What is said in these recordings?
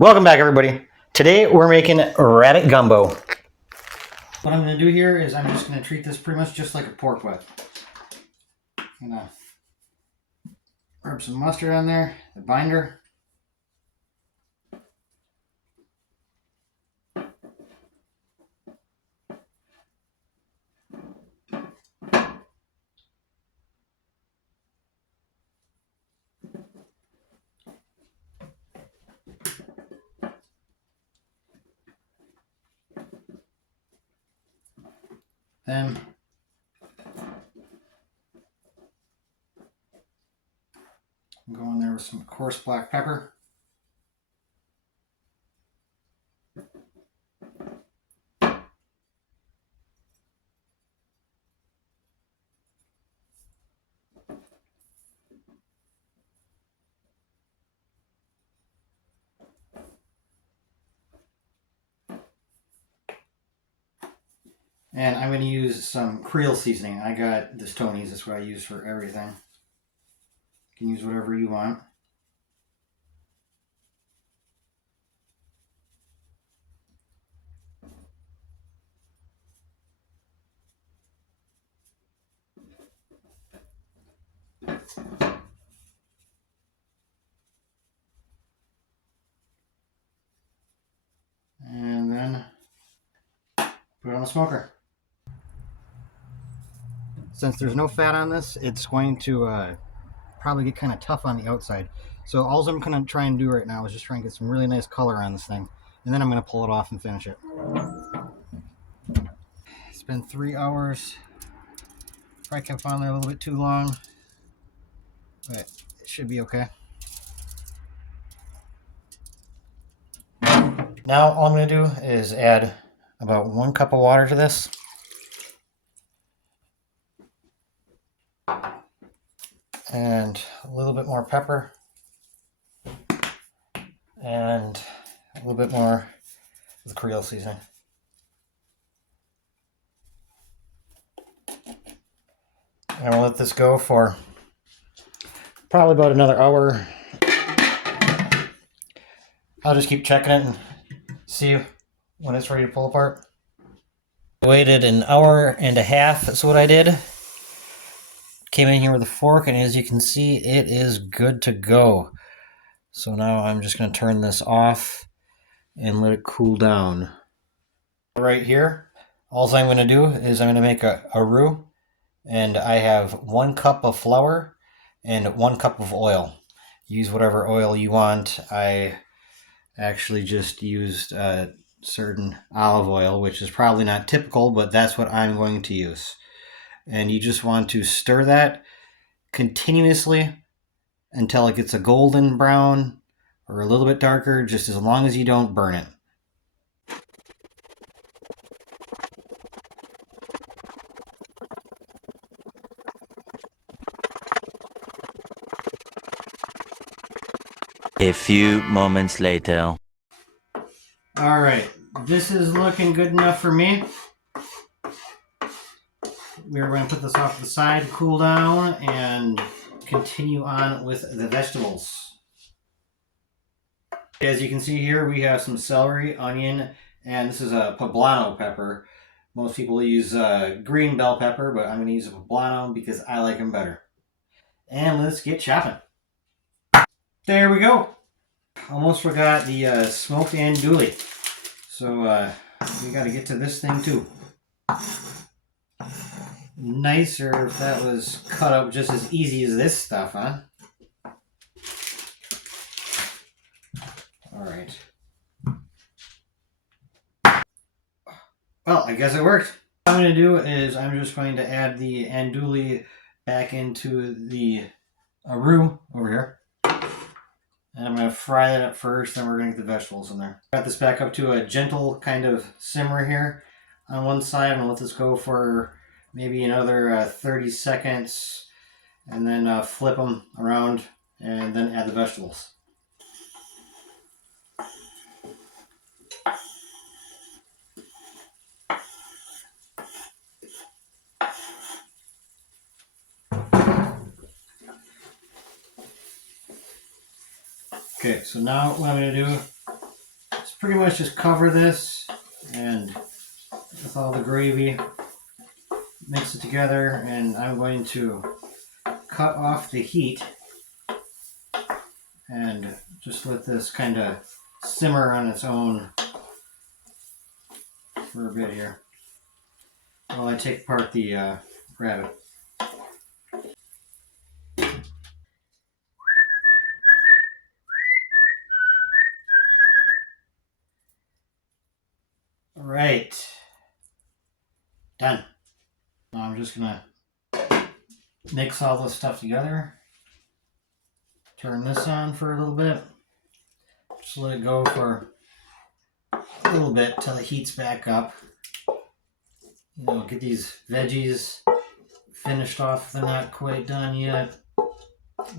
Welcome back, everybody. Today we're making rabbit gumbo. What I'm going to do here is I'm just going to treat this pretty much just like a pork butt. I'm going to rub some mustard on there, the binder. Then I'm going there with some coarse black pepper. And I'm going to use some Creole seasoning. I got this Tony's. That's what I use for everything. You can use whatever you want. And then put it on the smoker. Since there's no fat on this, it's going to probably get kind of tough on the outside. So all I'm going to try and do right now is just try and get some really nice color on this thing. And then I'm going to pull it off and finish it. It's been 3 hours. Probably kept on there a little bit too long, but it should be okay. Now all I'm going to do is add about 1 cup of water to this. And a little bit more pepper. And a little bit more of the Creole seasoning. And we'll let this go for probably about another hour. I'll just keep checking it and see when it's ready to pull apart. I waited an hour and a half, that's what I did. Came in here with a fork, and as you can see, it is good to go. So now I'm just going to turn this off and let it cool down. Right here, all I'm going to do is I'm going to make a roux, and I have 1 cup of flour and 1 cup of oil. Use whatever oil you want. I actually just used certain olive oil, which is probably not typical, but that's what I'm going to use. And you just want to stir that continuously until it gets a golden brown or a little bit darker, just as long as you don't burn it. A few moments later. All right, this is looking good enough for me. We're going to put this off to the side, cool down, and continue on with the vegetables. As you can see here, we have some celery, onion, and this is a poblano pepper. Most people use green bell pepper, but I'm going to use a poblano because I like them better. And let's get chopping. There we go. Almost forgot the smoked andouille. So we got to get to this thing too. Nicer if that was cut up just as easy as this stuff, huh? All right. Well, I guess it worked. What I'm going to do is I'm just going to add the andouille back into the roux over here. And I'm going to fry that up first, then we're going to get the vegetables in there. Got this back up to a gentle kind of simmer here on one side. I'm going to let this go for maybe another 30 seconds, and then flip them around, and then add the vegetables. Okay, so now what I'm going to do pretty much just cover this and with all the gravy, mix it together, and I'm going to cut off the heat and just let this kind of simmer on its own for a bit here while I take apart the rabbit. All right, done. Now I'm just gonna mix all this stuff together. Turn this on for a little bit. Just let it go for a little bit till the heat's back up. You know, get these veggies finished off if they're not quite done yet.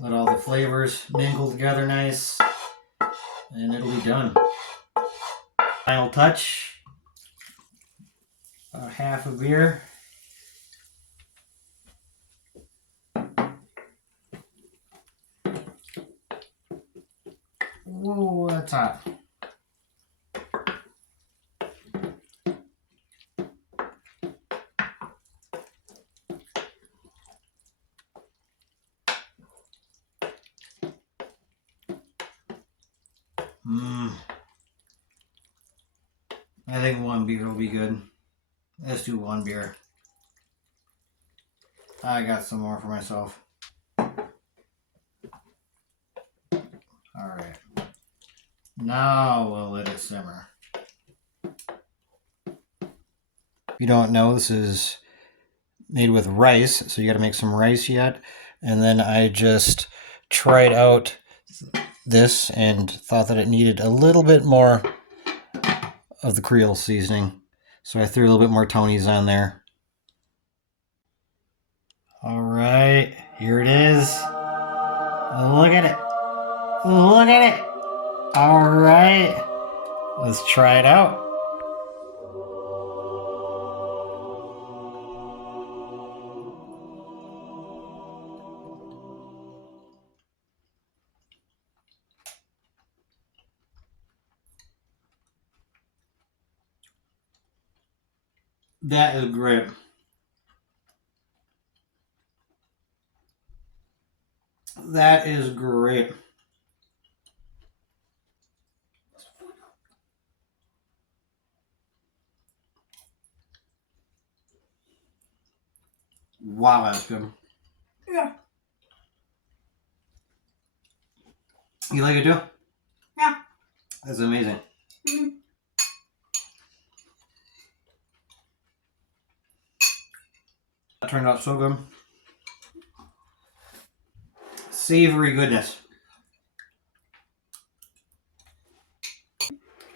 Let all the flavors mingle together nice, and it'll be done. Final touch, about half a beer. Whoa, that's hot. I think one beer will be good. Let's do one beer. I got some more for myself. Alright. Now we'll let it simmer. If you don't know, this is made with rice, so you got to make some rice yet. And then I just tried out this and thought that it needed a little bit more of the Creole seasoning. So I threw a little bit more Tony's on there. Alright, here it is. Look at it. Look at it. Alright, let's try it out. That is great. That is great. Wow, that's good. Yeah. You like it too? Yeah. That's amazing. Mm-hmm. That turned out so good. Savory goodness.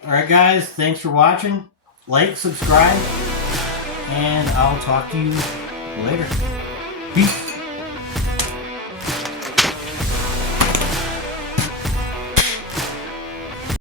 Alright guys, thanks for watching. Like, subscribe, and I'll talk to you later. Peace.